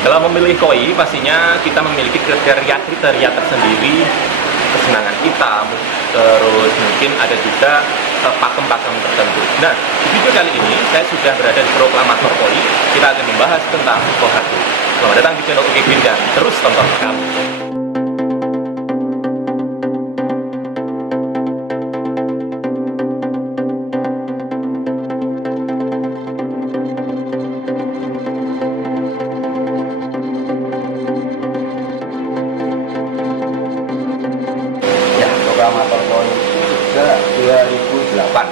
Kalau memilih koi, pastinya kita memiliki kriteria tersendiri, kesenangan kita, terus mungkin ada juga pakem-pakem tertentu. Nah, di video kali ini saya sudah berada di Proklamator Koi. Kita akan membahas tentang Kohaku. Selamat datang di channel Oke Green dan terus tonton kami. Proklamator Koi itu sejak 2008.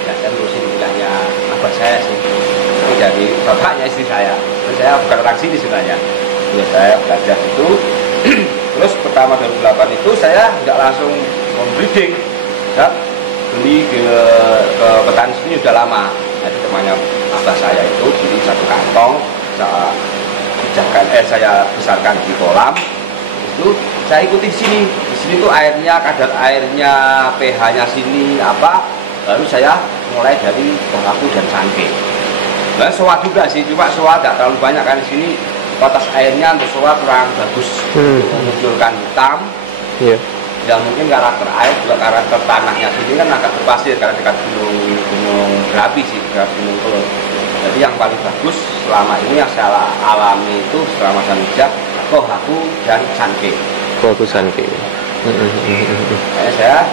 Ya, saya ngurusin wilayahnya abah saya sih. Ini dari bapaknya istri saya. Saya bukan orang sini sebenarnya. Ya, saya belajar itu. Terus pertama 2008 itu saya nggak langsung membreeding. Saya beli ke petani sini udah lama. Jadi temannya abah saya itu beli satu kantong. Saya besarkan di kolam. Itu saya ikuti di sini. Di sini tuh airnya, kadar airnya, pH-nya sini apa. Lalu saya mulai dari Kohaku dan Sanke. Nah, soa juga sih, cuma soa tidak terlalu banyak kan di sini. Batas airnya untuk soa kurang bagus, memunculkan hitam. Yeah. Dan mungkin karakter air juga karakter tanahnya sini kan agak berpasir karena dekat gunung berapi sih, dekat gunung Kelon. Jadi yang paling bagus selama ini yang saya alami itu selama saya bijak Kohaku dan Sanke. Kohaku Sanke. Saya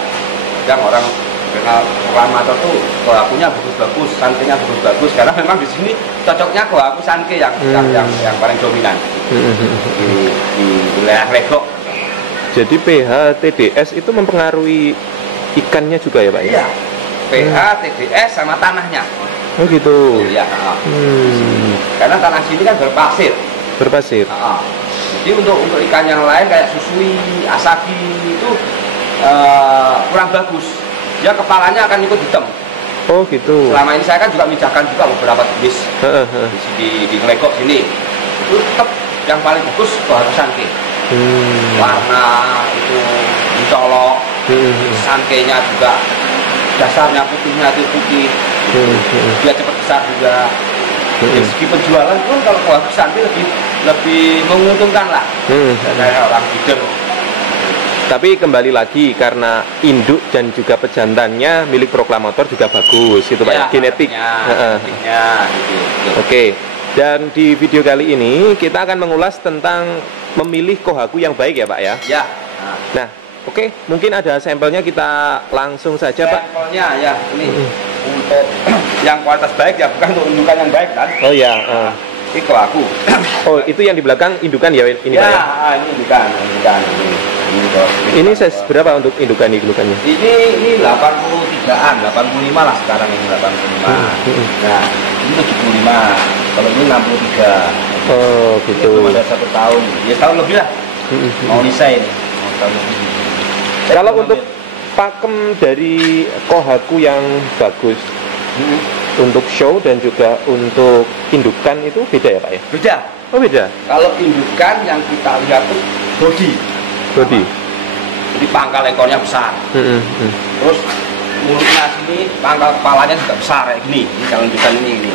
yang orang kenal Proklamator tuh Kohakunya bagus-bagus, Sankenya bagus-bagus karena memang di sini cocoknya Kohaku Sanke yang paling dominan di wilayah Legok. Jadi pH TDS itu mempengaruhi ikannya juga ya Pak? Iya, pH TDS sama tanahnya. Oh gitu. Iya. Karena tanah sini kan berpasir. Berpasir. Jadi untuk ikan yang lain kayak susui, asagi itu kurang bagus. Dia kepalanya akan ikut hitam. Oh gitu. Selama ini saya kan juga mijahkan juga beberapa jenis di Legok sini. Itu tetap yang paling bagus Kohaku Sanke. Warna itu mencolok, Sankenya juga dasarnya putihnya itu putih. Dia cepat besar juga. Dari segi penjualan pun kalau Kohaku Sanke lebih menguntungkan lah. Saya orang bider. Tapi kembali lagi karena induk dan juga pejantannya milik Proklamator juga bagus itu Pak ya, genetik. Gitu. Oke. Dan di video kali ini kita akan mengulas tentang memilih Kohaku yang baik ya Pak ya. Ya. Nah, oke, mungkin ada sampelnya, kita langsung saja Pak. Sampelnya ya ini untuk yang kualitas baik ya, bukan untuk indukan yang baik kan. Oh ya. Ini Kohaku. Oh, itu yang di belakang indukan ya ini ya, Pak ya? ini indukan. Ini size berapa untuk indukannya? Ini 83-an, 85 lah sekarang ini 85. Nah, ini 75. Kalau ini 63. Oh, gitu. Ini ada 1 tahun. Ya tahun lebih lah. Mau nisai ini. Kalau untuk pakem dari Kohaku yang bagus, untuk show dan juga untuk indukan itu beda ya Pak ya? Beda. Oh beda. Kalau indukan yang kita lihat tuh body. Jadi pangkal ekornya besar. Terus mulutnya sini, pangkal kepalanya juga besar kayak gini. Ini kalau indukan ini.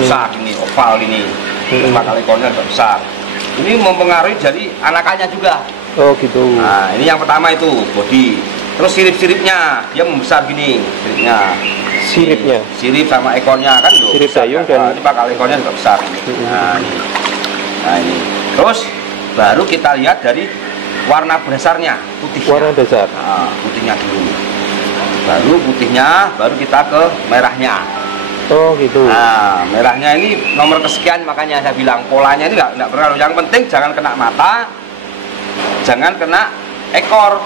Besar gini, oval gini. Terus pangkal ekornya juga besar. Ini mempengaruhi jadi anakannya juga. Oh gitu. Nah, ini yang pertama itu body. Terus sirip-siripnya, dia membesar gini siripnya. Sirip sama ekornya kan loh. Sirip dayung dan ini pangkal ekornya juga besar. Nah ini. Terus baru kita lihat dari warna dasarnya, putihnya. Warna dasar. Nah, putihnya dulu. Baru putihnya, baru kita ke merahnya. Oh gitu. Nah, merahnya ini nomor kesekian, makanya saya bilang polanya ini nggak berpengaruh. Yang penting jangan kena mata, jangan kena ekor.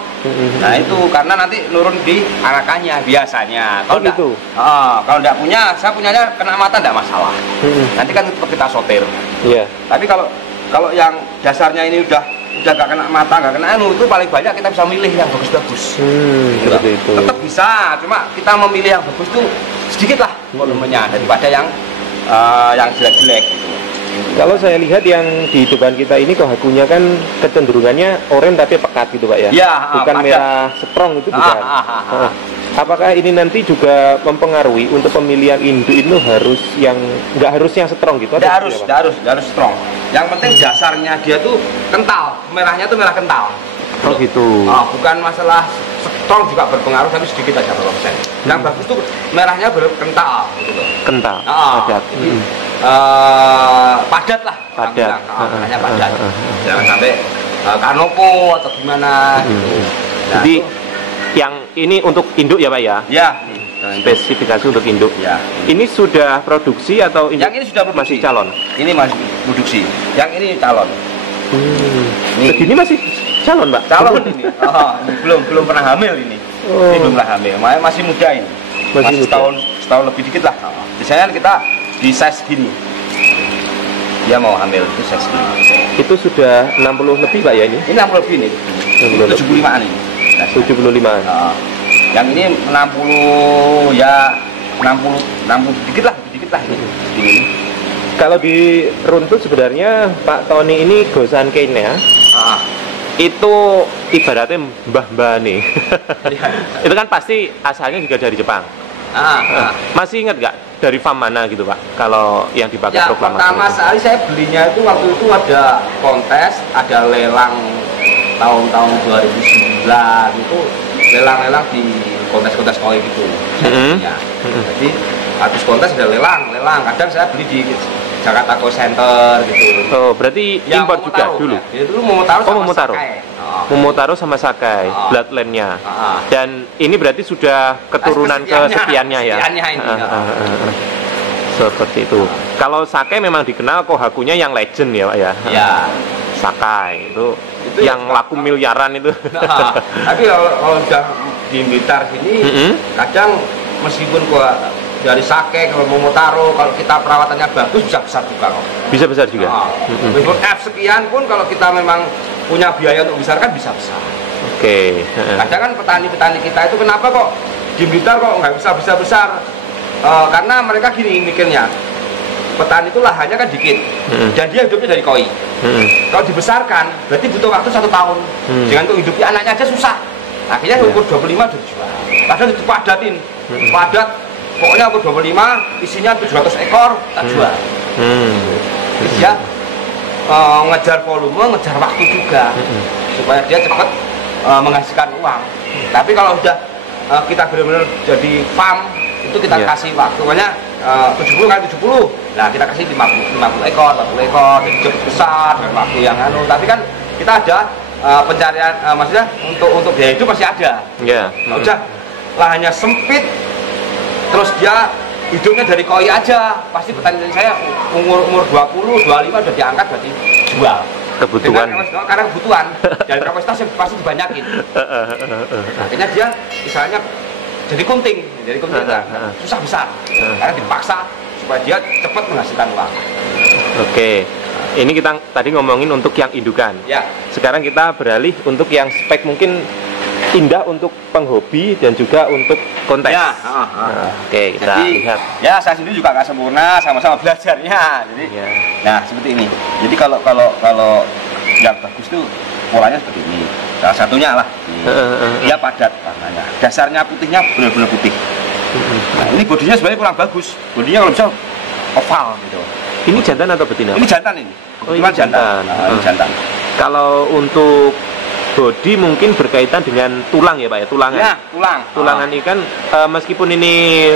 Nah itu karena nanti nurun di anakannya biasanya. Kalau gitu. Kalau nggak punya, saya punyanya kena mata nggak masalah. Nanti kan tetap kita sotir. Iya. Tapi kalau yang dasarnya ini udah gak kena mata, gak kena itu paling banyak kita bisa milih yang bagus-bagus. Seperti itu. Tetap bisa, cuma kita memilih yang bagus tuh sedikit lah volumenya daripada yang jelek-jelek gitu. Kalau saya lihat yang di depan kita ini Kohakunya kan kecenderungannya oranye tapi pekat gitu Pak ya? Ya, bukan padat. merah seprong itu bukan. Apakah ini nanti juga mempengaruhi untuk pemilihan induk itu nggak harus yang strong gitu? Nggak harus strong. Yang penting dasarnya dia tuh kental, merahnya tuh merah kental. Oh gitu. Bukan masalah strong juga berpengaruh, tapi sedikit aja berapa persen. Yang bagus tuh merahnya kental gitu loh. Kental, padat. Padat lah. Padat. Merahnya padat. Jangan sampai kanopo atau gimana gitu. Nah, jadi yang ini untuk induk ya Pak ya? Ya. Spesifikasi untuk induk. Ya. Ini sudah produksi atau induk? Yang ini sudah produksi. Masih calon? Ini masih produksi. Yang ini calon. Ini masih calon Pak? Calon ini. Ini belum pernah hamil ini. Ini belum pernah hamil. Masih muda ini. Masih muda. setahun lebih dikit lah. Biasanya kita di size gini. Dia mau hamil itu size gini. Itu sudah 60 lebih Pak ya ini? Ini 60 lebih nih. 75-an ini. 75-an. Yang ini 60 ya 60 dikit lah ini. Kalau diruntut sebenarnya Pak Tony ini Gosan Kenya itu ibaratnya mbah-mbah nih. Itu kan pasti asalnya juga dari Jepang. Masih ingat nggak dari farm mana gitu Pak? Kalau yang dipakai ya, proklamasi pertama sekali saya belinya itu waktu itu ada kontes, ada lelang tahun-tahun 2009 itu lelang-lelang di kontes-kontes koi gitu. Jadi habis kontes ada lelang. Kadang saya beli di Jakarta Koi Center gitu. Oh, berarti ya, impor juga dulu? Ya, dulu Momotaro sama Sakai. Momotaro sama Sakai, bloodline-nya. Dan ini berarti sudah keturunan kesekiannya ya? Kesekiannya ini. Seperti itu. Kalau Sakai memang dikenal Kohakunya yang legend ya Pak ya? Iya. Sakai itu yang laku miliaran itu. Tapi kalau udah di Blitar sini, kadang meskipun dari Sake kalau Momotaro, kalau kita perawatannya bagus bisa besar juga kok. Bisa besar juga. Meskipun F sekian pun kalau kita memang punya biaya untuk besar kan bisa besar. Oke. Kadang kan petani-petani kita itu kenapa kok di Blitar kok nggak bisa besar? Karena mereka gini mikirnya. Petani itu lahannya kan dikit, dan dia hidupnya dari koi. Kalau dibesarkan, berarti butuh waktu 1 tahun. Dengan untuk hidupnya anaknya aja susah. Akhirnya umur 25 udah dijual. Padahal itu padatin, padat. Pokoknya umur 25, isinya 700 ekor, tak jual. Jadi dia ngejar volume, ngejar waktu juga, supaya dia cepat menghasilkan uang. Tapi kalau udah kita benar-benar jadi farm, itu kita kasih waktu, makanya 70 kali 70. Nah, kita kasih 50 ekor, 40 ekor, jadi cepat besar dengan waktu yang tapi kan kita ada pencarian, maksudnya untuk biaya hidup masih ada. Udah lahannya sempit, terus dia hidupnya dari koi aja, pasti petani saya umur 20, 25 udah diangkat berarti jual. Kebutuhan. Karena kebutuhan dan kapasitas yang pasti dibanyakin. Akhirnya dia misalnya jadi kunting susah besar karena dipaksa supaya dia cepat menghasilkan uang. Oke, ini kita tadi ngomongin untuk yang indukan. Ya. Sekarang kita beralih untuk yang spek mungkin indah untuk penghobi dan juga untuk kontes. Ya. Oke, kita lihat. Ya, saya sendiri juga nggak sempurna, sama-sama belajarnya. Jadi, nah seperti ini. Jadi kalau yang bagus tuh polanya seperti ini. Salah satunya lah. Dia padat warnanya. Dasarnya putihnya benar-benar putih. Nah, ini bodinya sebenarnya kurang bagus. Bodinya kalau bisa oval gitu. Ini jantan atau betina? Ini jantan ini. Oh, ini jantan. Ini jantan. Kalau untuk bodi mungkin berkaitan dengan tulang ya Pak ya, tulangan. Ya, tulang. Tulangan ikan meskipun ini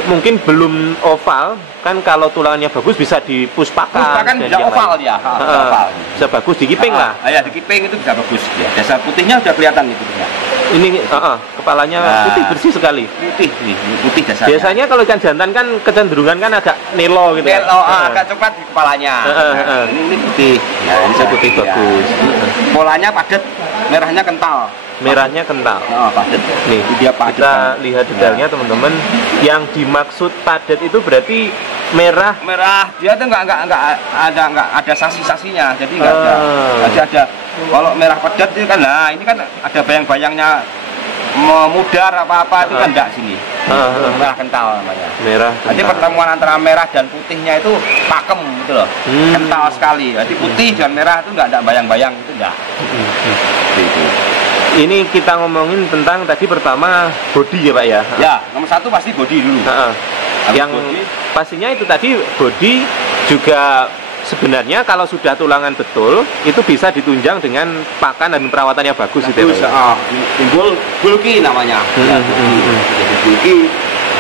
mungkin belum oval, kan kalau tulangannya bagus bisa dipuspakan. Puspakan bisa oval dia. Oval. Bisa bagus dikiping lah. Ya, dikiping itu bisa bagus ya. Dasar putihnya udah kelihatan nih putihnya. Ini kepalanya putih bersih sekali. Putih nih, putih dasarnya. Biasanya kalau ikan jantan kan kecenderungan kan agak nelo gitu. Nelo, agak coklat di kepalanya. Ini putih. Ya, ini putih bagus. Polanya padat, merahnya kental. Merahnya kental. Padat. Nih, dia padat. Kita lihat detailnya teman-teman. Yang dimaksud padat itu berarti merah. Dia tuh nggak ada sasi-sasinya, jadi nggak ada. Kalau merah padat itu kan, nah ini kan ada bayang-bayangnya memudar apa-apa itu kan enggak sini. Merah kental namanya. Merah. Jadi pertemuan antara merah dan putihnya itu pakem gitu loh. Kental sekali. Jadi putih dan merah itu enggak ada bayang-bayang itu enggak. Ini kita ngomongin tentang tadi pertama body ya Pak ya? Ya, nomor satu pasti body dulu. Yang body, pastinya itu tadi body juga sebenarnya kalau sudah tulangan betul itu bisa ditunjang dengan pakan dan perawatan yang bagus itu ya, timbul bulky namanya. Jadi bulky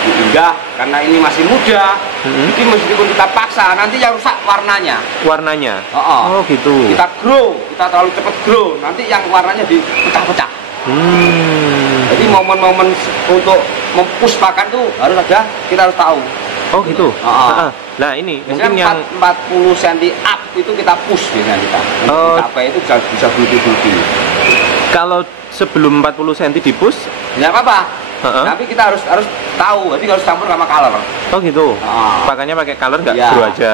diunggah karena ini masih muda. Jadi meskipun kita paksa nanti yang rusak warnanya. Oh gitu. Kita grow, kita terlalu cepat grow, nanti yang warnanya dipecah-pecah. Jadi momen-momen untuk mempush pakan tuh harus ada, kita harus tahu. Oh gitu. Nah ini biasanya mungkin yang 40 cm up itu kita push biasanya kita. Apa itu bisa bulky. Kalau sebelum 40 cm di push nggak apa-apa. Tapi kita harus tahu, jadi harus campur sama color. Oh gitu. Pakannya pakai color nggak ya. grow aja.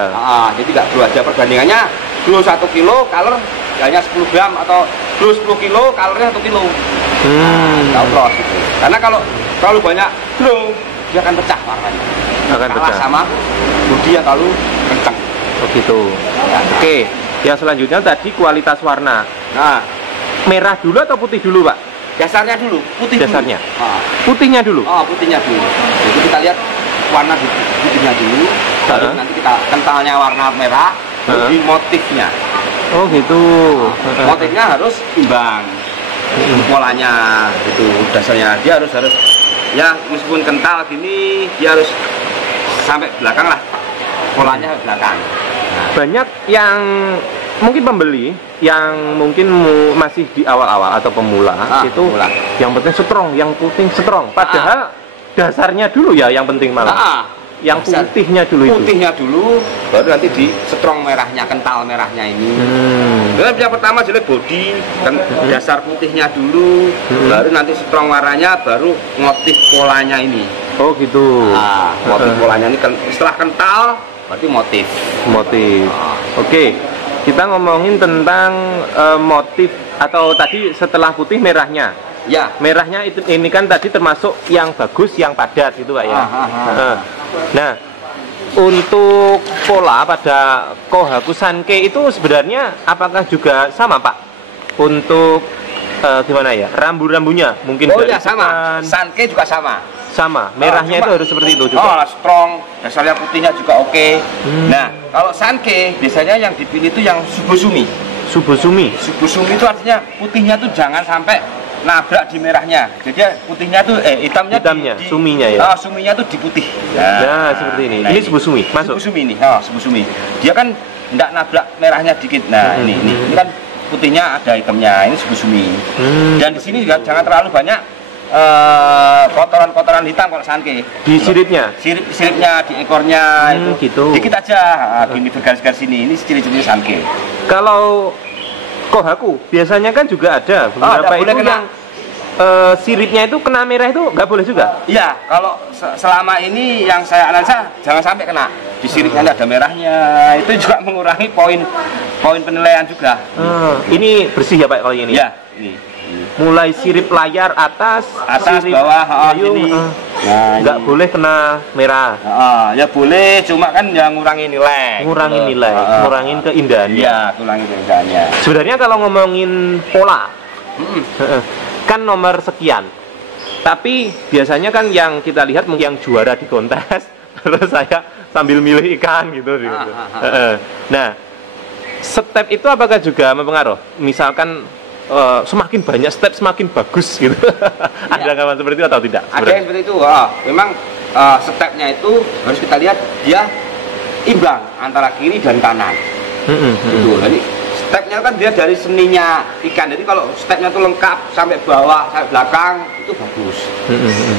Jadi nggak grow aja, perbandingannya grow 1 kilo, color hanya 10 gram, atau grow 10 kilo, colornya 1 kilo. Tahu pros gitu. Karena kalau terlalu banyak grow, dia akan pecah warnanya. Kalah sama bodi yang terlalu kencang. Oh gitu. Oke. Yang selanjutnya tadi kualitas warna. Nah, merah dulu atau putih dulu Pak? Dasarnya dulu, putih dasarnya. Dulu. Putihnya dulu. Putihnya dulu. Jadi kita lihat warna putihnya dulu, baru nanti kita kentalnya warna merah, jadi motifnya. Oh gitu. Motifnya harus imbang. Polanya itu dasarnya dia harus ya meskipun kental gini dia harus sampai belakang lah. Polanya belakang. Banyak yang mungkin pembeli yang mungkin masih di awal-awal atau pemula yang penting strong, yang putih strong. Padahal dasarnya dulu ya yang penting malah. Yang putihnya dulu itu. Putihnya dulu, baru nanti di strong merahnya, kental merahnya ini. Yang pertama jelek body, dasar putihnya dulu, baru nanti strong warnanya, baru motif polanya ini. Oh gitu. Motif polanya ini setelah kental, berarti motif. Oke. Kita ngomongin tentang motif atau tadi setelah putih merahnya. Ya. Merahnya ini kan tadi termasuk yang bagus, yang padat gitu Pak ya. Nah, untuk pola pada Kohaku Sankei itu sebenarnya apakah juga sama Pak? Untuk gimana ya? Rambu-rambunya mungkin ya sama. Sankei juga sama. Sama, merahnya itu harus seperti itu juga. Strong, dasarnya putihnya juga oke. Nah, kalau Sankei biasanya yang dipilih itu yang Subusumi. Subusumi itu artinya putihnya tuh jangan sampai nabrak di merahnya. Jadi putihnya tuh hitamnya di suminya ya. Suminya tuh di putih. Nah, seperti ini. Ini Subusumi, masuk. Subusumi ini. Subusumi. Dia kan enggak nabrak merahnya dikit. Nah, ini kan putihnya ada hitamnya. Ini Subusumi. Dan di sini juga jangan terlalu banyak kotoran-kotoran hitam kalau Sankei. Di siripnya? Siripnya, di ekornya itu gitu. Dikit aja, gini bergaris-garis ini ciri-ciri Sankei. Kalau Kohaku biasanya kan juga ada beberapa itu yang siripnya itu kena merah itu nggak boleh juga? Iya, kalau selama ini yang saya analisa jangan sampai kena. Di siripnya ada merahnya, itu juga mengurangi poin penilaian juga. Ini bersih ya Pak kalau ini? Iya, ini. Mulai sirip layar atas sirip bawah ini. Nggak boleh kena merah. Ya boleh, cuma kan yang ngurangin nilai. Ngurangin keindahannya. Iya, ngurangin keindahannya. Sebenarnya kalau ngomongin pola, kan nomor sekian. Tapi biasanya kan yang kita lihat yang juara di kontes, terus saya sambil milih ikan gitu. Nah, step itu apakah juga mempengaruhi? Misalkan semakin banyak step semakin bagus gitu. Ada anggapan seperti itu atau tidak? Ada yang seperti itu. Memang stepnya itu harus kita lihat dia imbang antara kiri dan kanan. Gitu. Jadi stepnya kan dia dari seninya ikan. Jadi kalau stepnya itu lengkap sampai bawah sampai belakang itu bagus.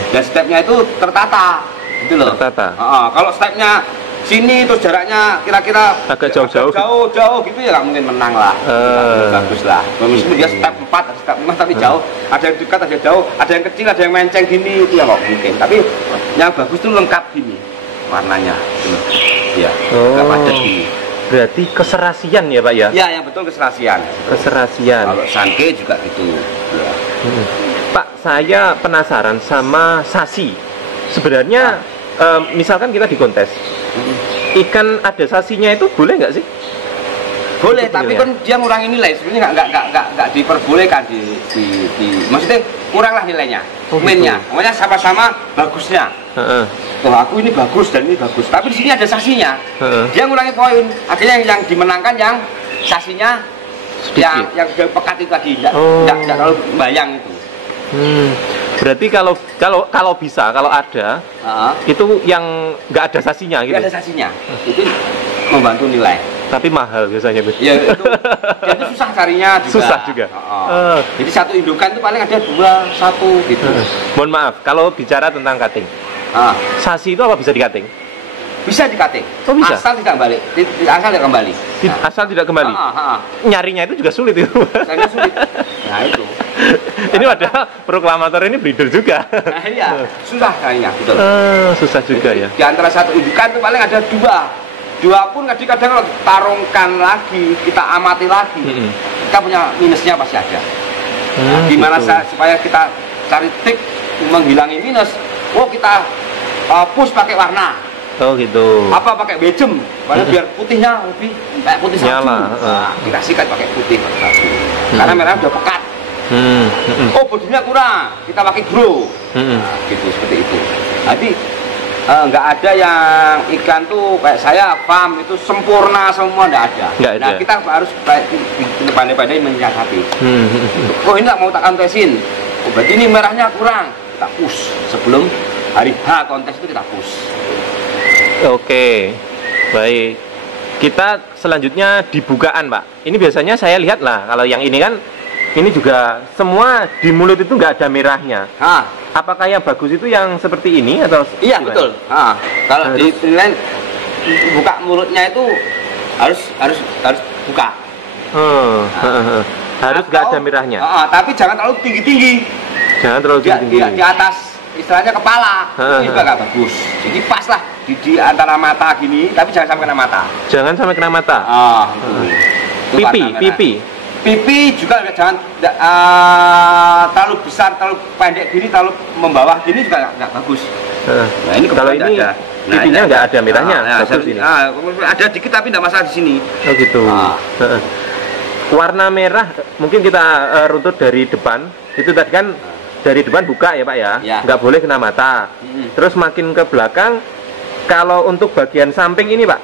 Dan stepnya itu tertata, gitu loh. Tertata. Kalau stepnya sini terus jaraknya kira-kira agak jauh-jauh gitu ya nggak mungkin menang lah. Bagus lah. Meskipun dia step 4, step 5 tapi jauh. Ada yang dekat, ada yang jauh, ada yang kecil, ada yang menceng gini itu ya nggak mungkin. Tapi yang bagus tuh lengkap gini warnanya. Iya. Nggak padat gini. Berarti keserasian ya Pak ya? Iya, yang betul keserasian. Kalau Sankei juga gitu. Ya. Pak, saya penasaran sama sasi. Sebenarnya misalkan kita di kontes, ikan ada sasinya itu boleh nggak sih? Boleh, Itu tapi penilaian. kan dia ngurangi nilai. Sebenarnya nggak diperbolehkan maksudnya kuranglah nilainya. Oh, gitu. Mainnya, makanya sama-sama bagusnya. Heeh. Oh, aku ini bagus dan ini bagus. Tapi di sini ada saksinya. Heeh. Dia ngurangi poin. Akhirnya yang dimenangkan yang saksinya Sedikit. yang pekat itu tadi, nggak Oh. terlalu bayang itu. Berarti kalau bisa, kalau ada itu yang nggak ada sasinya gitu. Nggak ada saksinya. Itu membantu nilai. Tapi mahal biasanya, Bu. Ya itu susah carinya juga. Susah juga. Jadi satu indukan itu paling ada 2, 1 gitu. Mohon maaf, kalau bicara tentang cutting, sasi itu apa bisa di-cutting? Bisa di-cutting. Oh, bisa? Asal tidak balik. Asal tidak kembali. Asal tidak kembali. Nyarinya itu juga sulit itu. Sangat sulit. Nah itu. Ini ada proklamator ini breeder juga. Nah iya, susah carinya, betul. Susah juga ya. Di antara satu indukan itu paling ada 2 pun kadang-kadang kalau tarungkan lagi, kita amati lagi, kita punya minusnya pasti ada. Gimana gitu. supaya kita cari trik menghilangi minus? Oh kita push pakai warna. Oh gitu. Apa pakai bejem? Padahal biar putihnya lebih kayak putih salju. Nyala. Nah, kita sikat pakai putih salju. Karena merah udah pekat. Oh bodinya kurang, kita pakai grow. Nah, gitu seperti itu. Jadi nggak ada yang ikan tuh kayak saya farm itu sempurna semua, nggak ada. Nggak ada. Nah kita harus pandai-pandai menyiasati. Oh ini nggak mau tak kontesin. Oh, berarti ini merahnya kurang, kita push sebelum hari H kontes itu kita push. Oke, baik. Kita selanjutnya di bukaan, Pak. Ini biasanya saya lihat lah, kalau yang ini kan, ini juga semua di mulut itu nggak ada merahnya. Apakah yang bagus itu yang seperti ini atau? Iya gimana? betul. Kalau dinilai buka mulutnya itu harus buka. Harus nggak ada merahnya. Tapi jangan terlalu tinggi. Jangan terlalu tinggi. Di atas istilahnya kepala itu juga nggak bagus. Jadi pas lah di antara mata gini, tapi jangan sampai kena mata. Jangan sampai kena mata. Itu pipi juga jangan terlalu besar, terlalu pendek gini, terlalu membawah gini juga nggak bagus. Nah ini kalau ini pipinya nggak ada merahnya, bagus ini. Ada dikit tapi nggak masalah di sini. Oh gitu. Warna merah mungkin kita runtut dari depan. Itu tadi kan dari depan buka ya Pak ya, nggak boleh kena mata. Terus makin ke belakang, kalau untuk bagian samping ini Pak,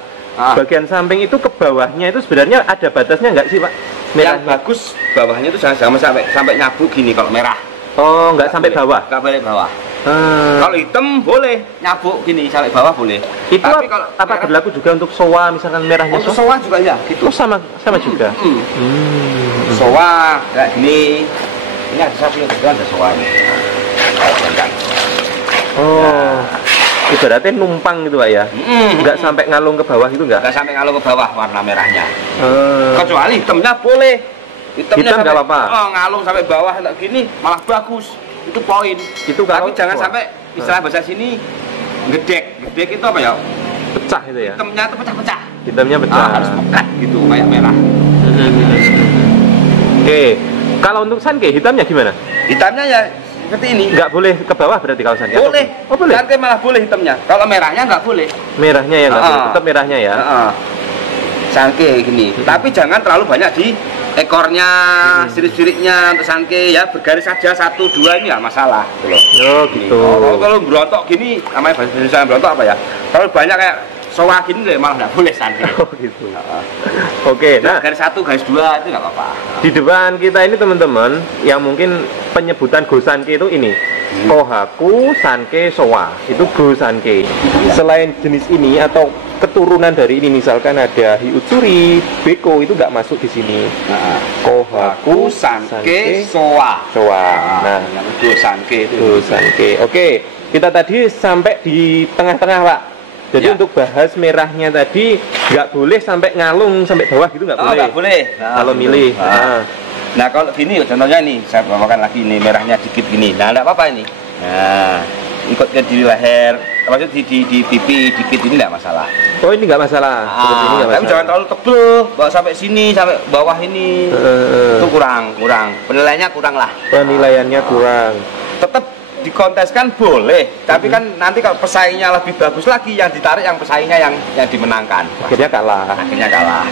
bagian samping itu ke bawahnya itu sebenarnya ada batasnya nggak sih Pak? Yang bagus bawahnya itu jangan sampai nyabu gini kalau merah. Oh, nggak sampai bawah? Nggak boleh bawah. Kalau hitam boleh nyabuk gini sampai bawah boleh. Itu tapi kalau apa berlaku juga untuk soa misalkan merahnya? Untuk soa juga ya gitu. Oh sama juga. Soa kayak gini. Ini ada satu yang ada soanya. Oh, ibaratnya numpang gitu Pak ya? Nggak sampai ngalung ke bawah gitu nggak? Nggak sampai ngalung ke bawah warna merahnya. Kecuali hitamnya boleh. Hitam nggak apa-apa. Ngalung sampai bawah kayak gini malah bagus. Itu poin. Itu tapi jangan sampai istilah bahasa sini gedek. Gedek itu apa ya? Pecah itu ya? Hitamnya itu pecah-pecah. Hitamnya pecah. Harus pekat gitu kayak merah. Oke. Kalau untuk sanke hitamnya gimana? Hitamnya ya seperti ini. Nggak boleh ke bawah berarti kalau sanke? Boleh. Oh boleh? Sanke malah boleh hitamnya. Kalau merahnya nggak boleh. Merahnya ya nggak boleh, tetap merahnya ya? Sanke gini. Tapi jangan terlalu banyak di ekornya, sirik-siriknya untuk sanke ya. Bergaris saja 1, 2 ini nggak masalah. Oh gitu. Kalau berontok gini, namanya bahasa Indonesia berontok apa ya? Kalau banyak kayak soa gini malah nggak boleh sanke. Oh gitu. Oke, nah garis 1, garis 2 itu nggak apa-apa. Di depan kita ini teman-teman yang mungkin penyebutan go sanke itu ini kohaku, sanke, soa itu go sanke. Selain jenis ini atau keturunan dari ini misalkan ada hiutsuri, beko itu nggak masuk di sini. Kohaku, sanke, soa. Nah, go sanke itu. Go sanke. Oke, kita tadi sampai di tengah-tengah Pak. Jadi untuk bahas merahnya tadi nggak boleh sampai ngalung sampai bawah gitu nggak boleh. Nggak boleh. Kalau milih. Nah kalau gini contohnya nih saya bawakan lagi nih merahnya dikit gini. Nah nggak apa-apa ini. Nah ikut ke di leher, maksudnya di pipi dikit ini nggak masalah. Oh ini nggak masalah. Seperti ini nggak tapi masalah. jangan terlalu tebel, bawa sampai sini sampai bawah ini. Itu kurang. Penilaiannya kurang lah. Penilaiannya kurang. Tetap dikonteskan boleh, tapi kan nanti kalau pesaingnya lebih bagus lagi, yang ditarik yang pesaingnya yang dimenangkan. Akhirnya kalah.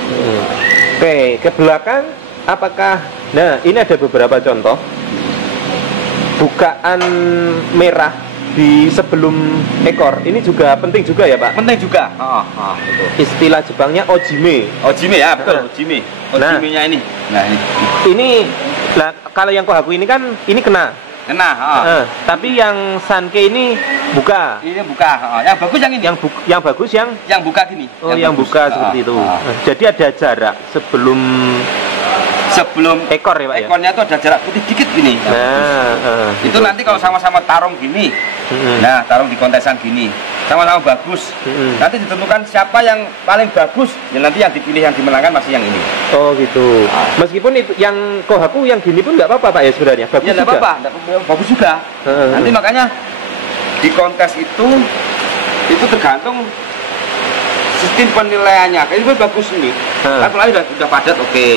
Oke, ke belakang apakah, nah ini ada beberapa contoh bukaan merah di sebelum ekor, ini juga penting juga ya Pak? Penting juga. Betul. Istilah Jepangnya ojime. Ojime ya, betul. Ojime. Ojimenya ini. Nah ini. Ini, nah kalau yang Kohaku ini kan ini kena. Tapi yang Sankei ini buka. Ini buka. Yang bagus yang ini. Yang bagus yang buka gini. Oh, yang buka seperti itu. Jadi ada jarak sebelum ekor ya Pak. Ekornya itu ada jarak putih dikit gini. Itu nanti kalau sama-sama tarung gini. Nah, tarung di kontesan gini. Sama-sama bagus. Nanti ditentukan siapa yang paling bagus. Ya nanti yang dipilih yang dimenangkan masih yang ini. Oh gitu. Meskipun itu yang Kohaku yang gini pun nggak apa-apa Pak ya sebenarnya. Bagus ya, juga. Bagus juga. Nanti makanya di kontes itu tergantung sistem penilaiannya. Ini pun bagus ini. Kan polanya sudah padat, oke.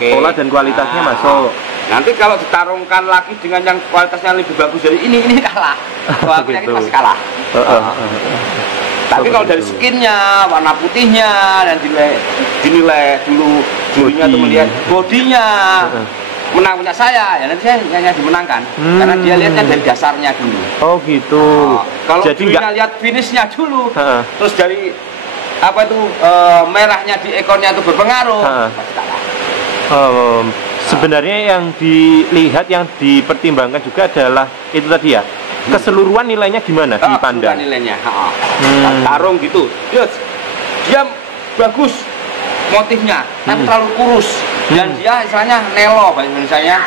Pola dan kualitasnya masuk. Nanti kalau ditarungkan lagi dengan yang kualitasnya lebih bagus dari ini kalah. Kualitasnya gitu. ini pasti kalah. Tapi kalau dari skinnya, warna putihnya, dan dinilai dulu jurinya itu melihat bodinya, menang punya saya, ya nanti saya yang dimenangkan. Karena dia lihatnya dari dasarnya dulu. Oh gitu. Kalau jurinya lihat finishnya dulu, terus dari apa itu merahnya di ekornya itu berpengaruh, pasti kalah. Sebenarnya yang dilihat, yang dipertimbangkan juga adalah itu tadi ya, keseluruhan nilainya gimana dipandang? Nilainya, tarung gitu, dia bagus motifnya, tapi terlalu kurus, dan dia istilahnya nelo bahasa Indonesianya,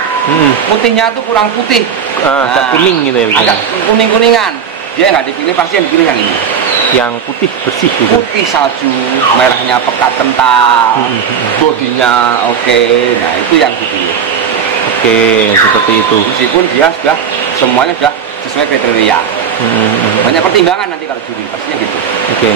putihnya itu kurang putih, agak kuning gitu ya, agak kuning-kuningan, dia nggak dipilih, pasti yang dipilih yang ini. Yang putih bersih gitu. Putih salju, merahnya pekat kental, bodinya oke. Nah itu yang dipilih. Oke, seperti itu. Meskipun dia sudah semuanya sudah sesuai kriteria. Banyak pertimbangan nanti kalau juri, pastinya gitu. Oke.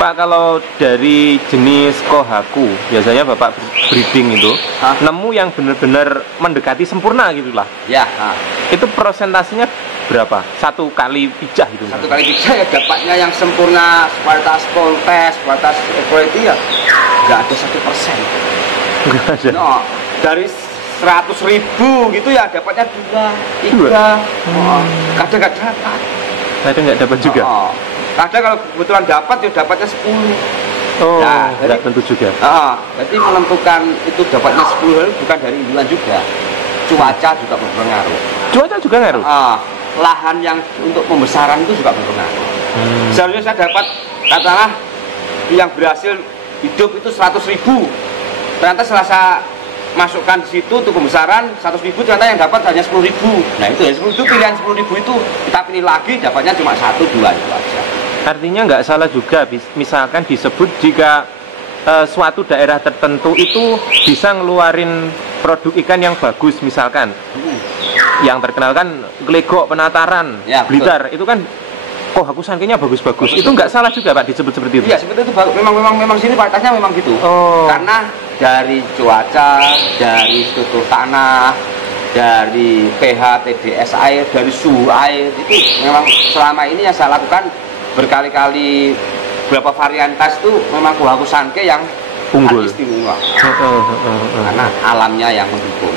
Pak, kalau dari jenis Kohaku, biasanya Bapak breeding itu nemu yang benar-benar mendekati sempurna gitulah. Ya. Itu persentasenya berapa? Satu kali pijah gitu? Satu kali pijah ya dapatnya yang sempurna, kualitas kontes, kualitas quality ya nggak ada 1%. Nggak ada. No, dari 100.000 gitu ya dapatnya 2, 3. Kadang nggak dapat. Kadang nggak dapat juga. Kadang kalau kebetulan dapat ya dapatnya 10. Oh, nah, nggak tentu juga. Jadi menentukan itu dapatnya 10 bukan dari individuan juga. Cuaca juga berpengaruh. Cuaca juga ngaruh? Lahan yang untuk pembesaran itu juga berpengaruh. Seharusnya saya dapat katakanlah yang berhasil hidup itu 100.000. Ternyata setelah saya masukkan di situ untuk pembesaran 100.000, ternyata yang dapat hanya 10.000. Nah itu ya 10 itu pilihan 10.000 itu kita pilih lagi, dapatnya cuma 1, 2 itu aja. Artinya nggak salah juga misalkan disebut jika suatu daerah tertentu itu bisa ngeluarin produk ikan yang bagus misalkan. Yang terkenal kan Glegok, Penataran, ya, Blitar, itu kan Kohaku Sankeinya bagus-bagus. Itu nggak salah juga Pak disebut seperti itu? Iya, seperti itu. Memang sini kualitasnya memang gitu. Karena dari cuaca, dari struktur tanah, dari pH, TDS air, dari suhu air, itu memang selama ini yang saya lakukan berkali-kali beberapa varietas itu memang Kohaku Sankei yang unggul, istimewa. Karena alamnya yang mendukung.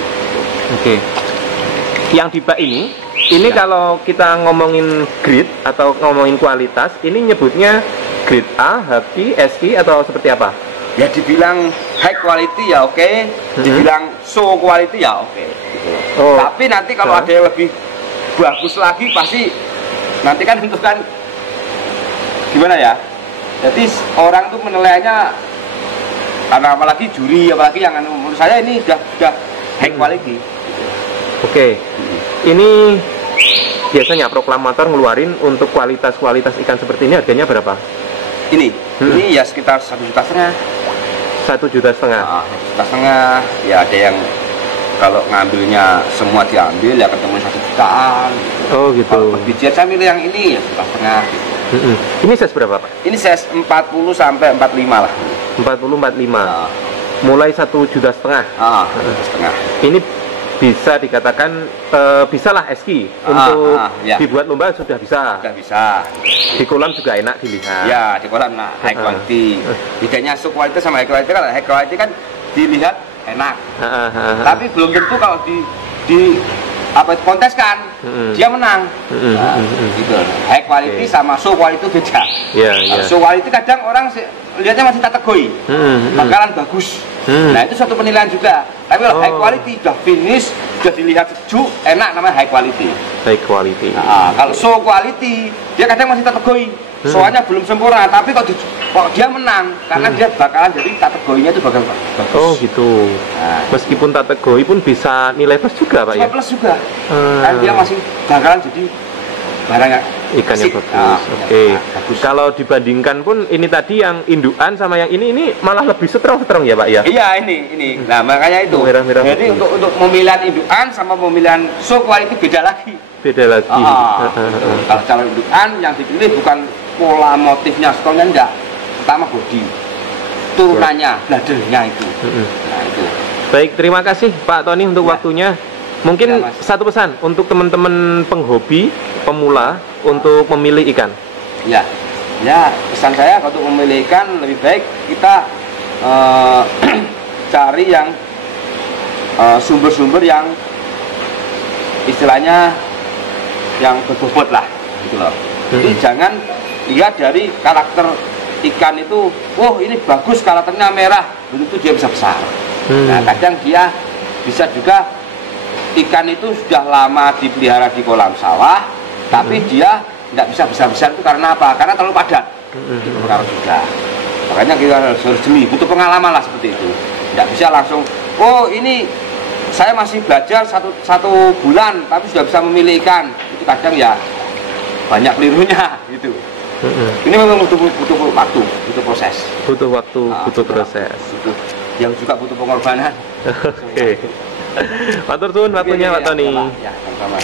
Oke. Yang di bak ini ya. Kalau kita ngomongin grade atau ngomongin kualitas, ini nyebutnya grade A, HQ, SQ atau seperti apa? Ya dibilang high quality ya oke, dibilang so quality ya oke. Gitu. Tapi nanti kalau ada yang lebih bagus lagi pasti nanti kan tentukan gimana ya. Jadi orang tuh menilainya karena apalagi juri, apalagi yang menurut saya ini sudah high quality. Oke, ini biasanya proklamator ngeluarin untuk kualitas ikan seperti ini harganya berapa? Ini ya sekitar 1,5 juta. 1,5 juta. 1,5 juta ya, ada yang kalau ngambilnya semua diambil ya ketemu 1 jutaan. Oh gitu. Kalau bijian saya milih yang ini ya 1,5 juta. Ini size berapa Pak? Ini size 40 sampai 45 lah. 40-45. Mulai 1,5 juta. 1,5. Ini bisa dikatakan bisalah eski untuk ya. dibuat lomba sudah bisa. Sudah bisa. Di kolam juga enak dilihat. Ya, di kolam high quality. Bedanya sub quality sama high quality kan dilihat enak. Tapi belum tentu kalau di apa konteskan dia menang. Gitu. High quality sama show quality itu beda. Show quality kadang orang lihatnya masih kategori, bakalan bagus. Nah itu suatu penilaian juga. Tapi kalau high quality sudah finish, sudah dilihat sejuk, enak, namanya high quality. High quality. Nah, kalau show quality dia kadang masih kategori, soalnya belum sempurna. Tapi kok dia menang, karena dia bakalan jadi kategorinya itu bakal bagus. Oh gitu. Nah, meskipun kategori pun bisa nilai plus juga Pak ya? Plus juga. Kan dia masih bakalan jadi barangnya ikan yang bagus. Oke. Kalau dibandingkan pun ini tadi yang indukan sama yang ini malah lebih strong ya Pak ya? Iya ini. Nah makanya itu. Merah-merah. Jadi untuk pemilihan indukan sama pemilihan show quality beda lagi. Kalau calon indukan yang dipilih bukan pola motifnya, stone-nya enggak. Pertama body, turunannya, bladernya itu. Nah itu. Baik, terima kasih Pak Tony untuk waktunya. Mungkin satu pesan untuk teman-teman penghobi, pemula untuk memilih ikan. Ya, pesan saya untuk memilih ikan lebih baik kita cari yang sumber-sumber yang istilahnya yang berbobot lah, gitu loh. Jadi jangan lihat dari karakter ikan itu, oh ini bagus karakternya merah, begitu dia bisa besar. Nah kadang dia bisa juga ikan itu sudah lama dipelihara di kolam sawah, tapi dia tidak bisa besar-besar itu karena apa? Karena terlalu padat. Itu pengaruh juga. Makanya kita harus jeli, butuh pengalaman lah seperti itu. Tidak bisa langsung, oh ini saya masih belajar satu bulan, tapi sudah bisa memilih ikan. Itu kadang ya banyak kelirunya gitu. Ini memang butuh waktu, butuh proses. Butuh waktu, butuh proses. Yang juga butuh pengorbanan. Oke. Matur suwun waktunya Pak Tony. Ya, sama-sama.